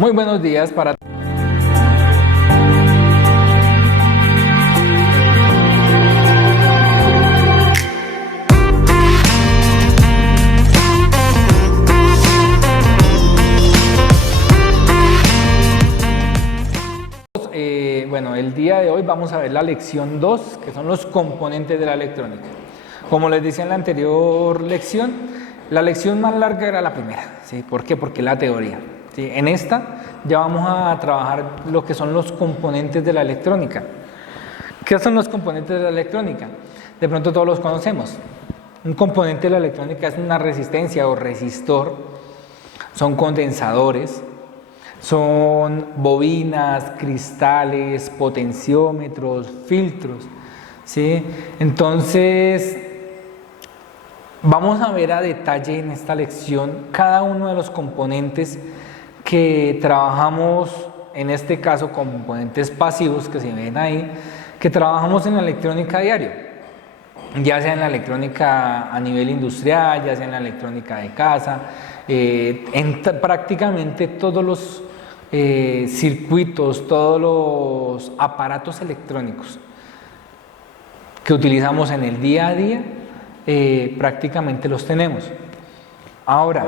Muy buenos días para bueno, el día de hoy vamos a ver la lección 2, que son los componentes de la electrónica. Como les decía en la anterior lección, la lección más larga era la primera, ¿sí? ¿Por qué? Porque la teoría. ¿Sí? En esta ya vamos a trabajar lo que son los componentes de la electrónica. ¿Qué son los componentes de la electrónica? De pronto todos los conocemos. Un componente de la electrónica es una resistencia o resistor, son condensadores, son bobinas, cristales, potenciómetros, filtros, ¿sí? Entonces, vamos a ver a detalle en esta lección cada uno de los componentes que trabajamos, en este caso componentes pasivos que se ven ahí, que trabajamos en la electrónica diario, ya sea en la electrónica a nivel industrial, ya sea en la electrónica de casa, prácticamente todos los circuitos, todos los aparatos electrónicos que utilizamos en el día a día, prácticamente los tenemos. Ahora,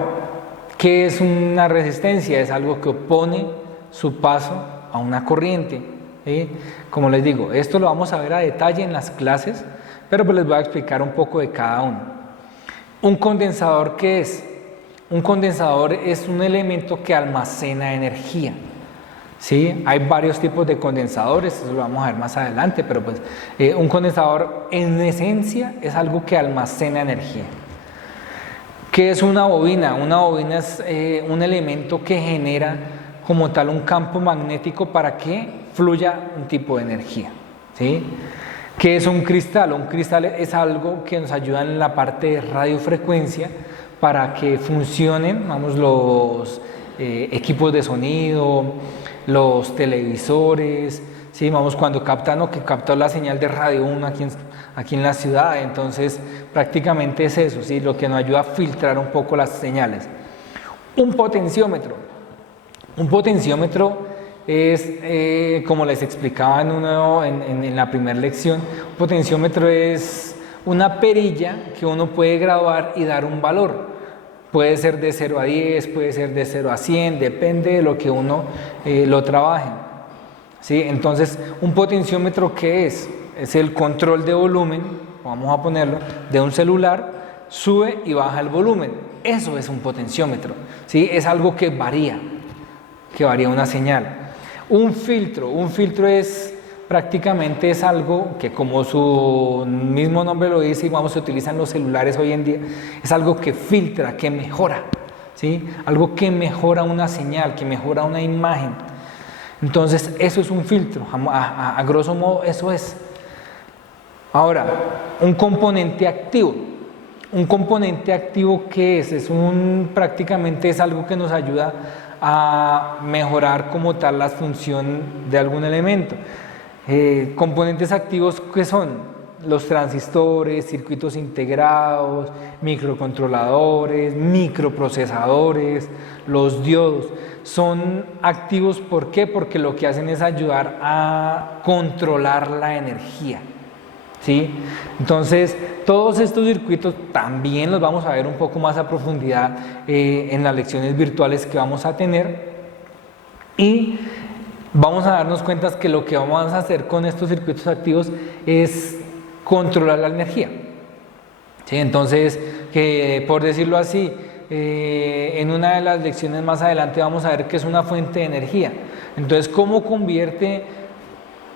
¿qué es una resistencia? Es algo que opone su paso a una corriente, ¿sí? Como les digo, esto lo vamos a ver a detalle en las clases, pero pues les voy a explicar un poco de cada uno. ¿Un condensador qué es? Un condensador es un elemento que almacena energía, ¿sí? Hay varios tipos de condensadores, eso lo vamos a ver más adelante, pero pues un condensador en esencia es algo que almacena energía. ¿Qué es una bobina? Una bobina es un elemento que genera como tal un campo magnético para que fluya un tipo de energía, ¿sí? ¿Qué es un cristal? Un cristal es algo que nos ayuda en la parte de radiofrecuencia para que funcionen, vamos, los equipos de sonido, los televisores, ¿sí? Vamos, cuando captan o que captó la señal de Radio 1 aquí en la ciudad, entonces prácticamente es eso, ¿sí? Lo que nos ayuda a filtrar un poco las señales. Un potenciómetro. Un potenciómetro es, como les explicaba en la primera lección, un potenciómetro es una perilla que uno puede graduar y dar un valor. Puede ser de 0 a 10, puede ser de 0 a 100, depende de lo que uno lo trabaje, ¿sí? Entonces, un potenciómetro, ¿qué es? Es el control de volumen, vamos a ponerlo, de un celular, sube y baja el volumen. Eso es un potenciómetro, ¿sí? Es algo que varía una señal. Un filtro es prácticamente es algo que, como su mismo nombre lo dice, y vamos, se utilizan los celulares hoy en día, es algo que filtra, que mejora, ¿sí? Algo que mejora una señal, que mejora una imagen. Entonces, eso es un filtro, a grosso modo eso es. Ahora, un componente activo. Un componente activo, ¿qué es? Prácticamente es algo que nos ayuda a mejorar como tal la función de algún elemento. Componentes activos, ¿qué son? Los transistores, circuitos integrados, microcontroladores, microprocesadores, los diodos. Son activos, ¿por qué? Porque lo que hacen es ayudar a controlar la energía, ¿sí? Entonces, todos estos circuitos también los vamos a ver un poco más a profundidad en las lecciones virtuales que vamos a tener, y vamos a darnos cuenta que lo que vamos a hacer con estos circuitos activos es controlar la energía, ¿sí? Entonces, por decirlo así, en una de las lecciones más adelante vamos a ver qué es una fuente de energía. Entonces, ¿cómo convierte,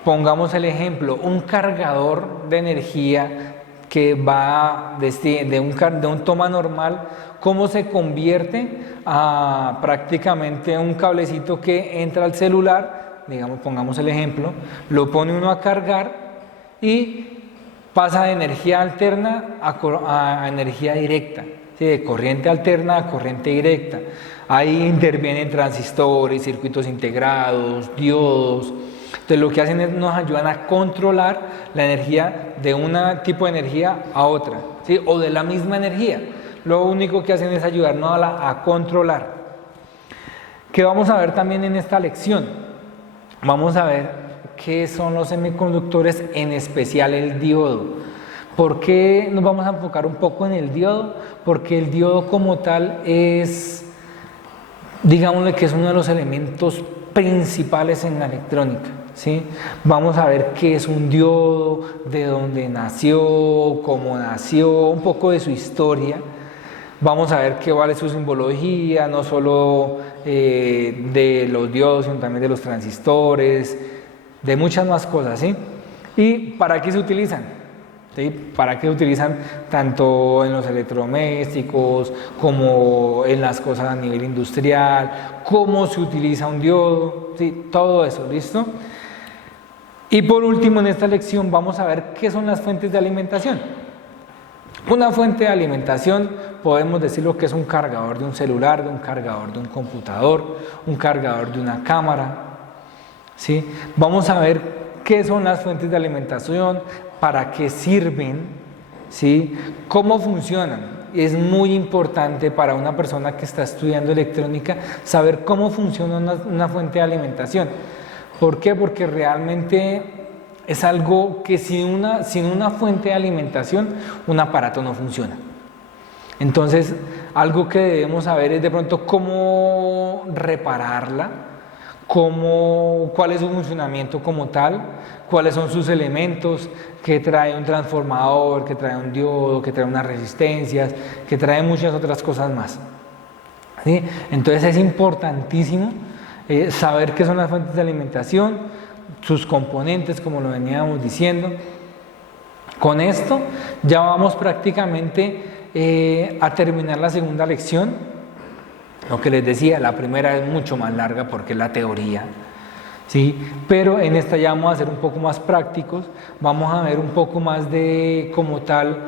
pongamos el ejemplo, un cargador de energía que va de un toma normal, cómo se convierte a prácticamente un cablecito que entra al celular? Digamos, pongamos el ejemplo, lo pone uno a cargar y pasa de energía alterna a energía directa, ¿sí? De corriente alterna a corriente directa. Ahí intervienen transistores, circuitos integrados, diodos. Entonces, lo que hacen es nos ayudan a controlar la energía de un tipo de energía a otra, ¿sí? O de la misma energía. Lo único que hacen es ayudarnos a controlar. ¿Qué vamos a ver también en esta lección? Vamos a ver qué son los semiconductores, en especial el diodo. ¿Por qué nos vamos a enfocar un poco en el diodo? Porque el diodo como tal es, digámosle que es uno de los elementos principales en la electrónica, ¿sí? Vamos a ver qué es un diodo, de dónde nació, cómo nació, un poco de su historia. Vamos a ver qué vale su simbología, no solo de los diodos, sino también de los transistores, de muchas más cosas, ¿sí? ¿Y para qué se utilizan? ¿Sí? ¿Para qué se utilizan tanto en los electrodomésticos como en las cosas a nivel industrial? ¿Cómo se utiliza un diodo? ¿Sí? Todo eso, ¿listo? Y por último, en esta lección vamos a ver qué son las fuentes de alimentación. Una fuente de alimentación podemos decir lo que es un cargador de un celular, de un cargador de un computador, un cargador de una cámara, ¿sí? Vamos a ver qué son las fuentes de alimentación, para qué sirven, ¿sí? Cómo funcionan. Es muy importante para una persona que está estudiando electrónica saber cómo funciona una fuente de alimentación. ¿Por qué? Porque realmente es algo que sin una fuente de alimentación un aparato no funciona. Entonces, algo que debemos saber es de pronto cómo repararla, cuál es su funcionamiento como tal, cuáles son sus elementos, que trae un transformador, que trae un diodo, que trae unas resistencias, que trae muchas otras cosas más, ¿sí? Entonces es importantísimo saber qué son las fuentes de alimentación, sus componentes, como lo veníamos diciendo. Con esto ya vamos prácticamente a terminar la segunda lección. Lo que les decía, la primera es mucho más larga porque es la teoría, ¿sí? Pero en esta ya vamos a ser un poco más prácticos, vamos a ver un poco más de como tal,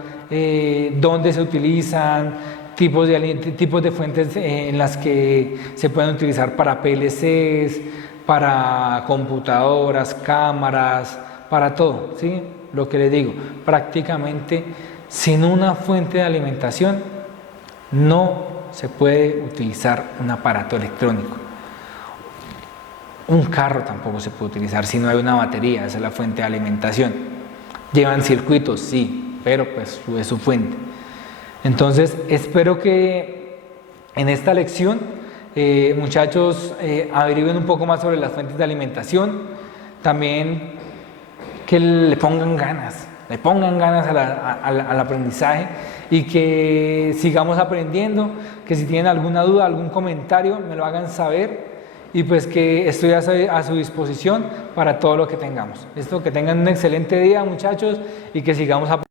dónde se utilizan, tipos de fuentes en las que se pueden utilizar para PLCs, para computadoras, cámaras, para todo, ¿sí? Lo que les digo, prácticamente sin una fuente de alimentación no se puede utilizar un aparato electrónico. Un carro tampoco se puede utilizar si no hay una batería, esa es la fuente de alimentación. Llevan circuitos, sí, pero pues es su fuente. Entonces, espero que en esta lección, muchachos, averigüen un poco más sobre las fuentes de alimentación. También que le pongan ganas al aprendizaje y que sigamos aprendiendo, que si tienen alguna duda, algún comentario, me lo hagan saber y pues que estoy a su disposición para todo lo que tengamos. Que tengan un excelente día, muchachos, y que sigamos aprendiendo.